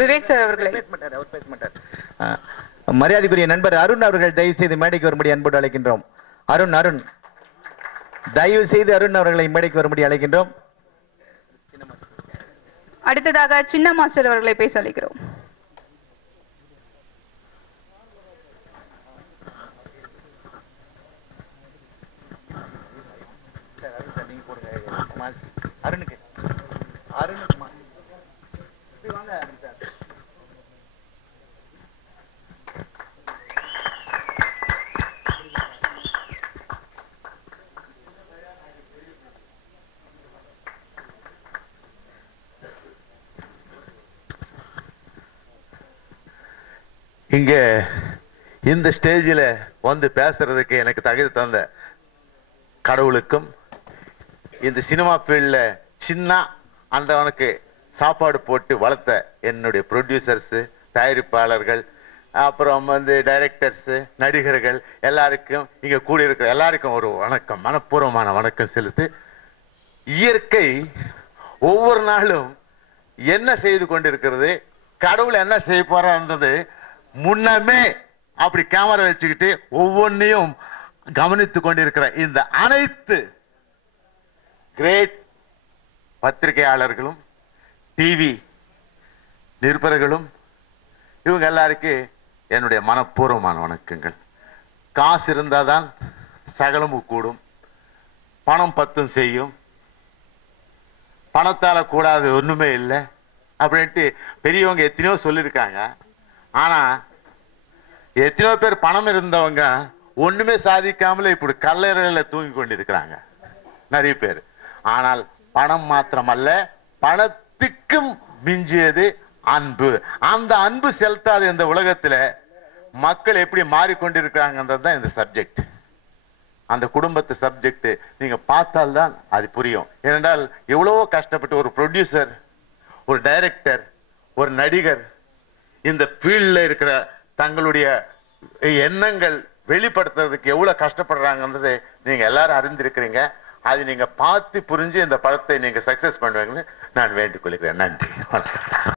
Vivek sir அவர்களை. மரியாதைக்குரிய நண்பர் அருண் அவர்கள் தயவு செய்து மேடைக்கு வரும்படி அன்போடு அழைக்கின்றோம். அருண் தயவு செய்து அருண் அவர்களை மேடைக்கு வரும்படி அழைக்கின்றோம். அடுத்ததாக சின்ன மாஸ்டர் அவர்களை பேச அழைக்கிறோம். இங்க இந்த ஸ்டேஜில் வந்து பேசுறதுக்கு எனக்கு தகுதி தந்த கடவுளுக்கும், இந்த சினிமா ஃபீல்டில் சின்ன அன்றவனுக்கு சாப்பாடு போட்டு வளர்த்த என்னுடைய ப்ரொடியூசர்ஸ், தயாரிப்பாளர்கள், அப்புறம் டைரக்டர்ஸ், நடிகர்கள் எல்லாருக்கும், இங்க கூடியிருக்கிற எல்லாருக்கும் ஒரு வணக்கம், மனப்பூர்வமான வணக்கம் செலுத்து. இயற்கை ஒவ்வொரு நாளும் என்ன செய்து கொண்டிருக்கிறது, கடவுள் என்ன செய்ய போறான்றது முன்னமே அப்படி கேமரா வச்சுக்கிட்டு ஒவ்வொன்றையும் கவனித்துக் கொண்டிருக்கிற இந்த அனைத்து கிரேட் பத்திரிகையாளர்களும், டிவி நிருபர்களும், இவங்க எல்லாருக்கும் என்னுடைய மனப்பூர்வமான வணக்கங்கள். காசு இருந்தாதான் சகலமும் கூடும், பணம் பத்தும் செய்யும், பணத்தால கூடாது ஒண்ணுமே இல்லை அப்படின்ட்டு பெரியவங்க எத்தனையோ சொல்லியிருக்காங்க. ஆனா எத்தனையோ பேர் பணம் இருந்தவங்க ஒண்ணுமே சாதிக்காமல இப்படி கல்லறையில தூங்கி கொண்டிருக்கிறாங்க நிறைய பேர். ஆனால் பணம் மாத்திரமல்ல, பணத்துக்கும் மிஞ்சியது அன்பு. அந்த அன்பு செலுத்தாத இந்த உலகத்துல மக்கள் எப்படி மாறிக்கொண்டிருக்கிறாங்கன்றதுதான் இந்த சப்ஜெக்ட். அந்த குடும்பத்து சப்ஜெக்ட் நீங்க பார்த்தால்தான் அது புரியும். ஏனென்றால் எவ்வளவோ கஷ்டப்பட்டு ஒரு ப்ரொடியூசர், ஒரு டைரக்டர், ஒரு நடிகர் இந்த ஃபீல்ட்ல இருக்கிற தங்களுடைய எண்ணங்கள் வெளிப்படுத்துறதுக்கு எவ்வளவு கஷ்டப்படுறாங்கன்றது நீங்க எல்லாரும் அறிந்திருக்கிறீங்க. அது நீங்க பார்த்து புரிஞ்சு இந்த படத்தை நீங்க சக்சஸ் பண்ணுவீங்கன்னு நான் வேண்டிக் கொள்கிறேன். நன்றி, வணக்கம்.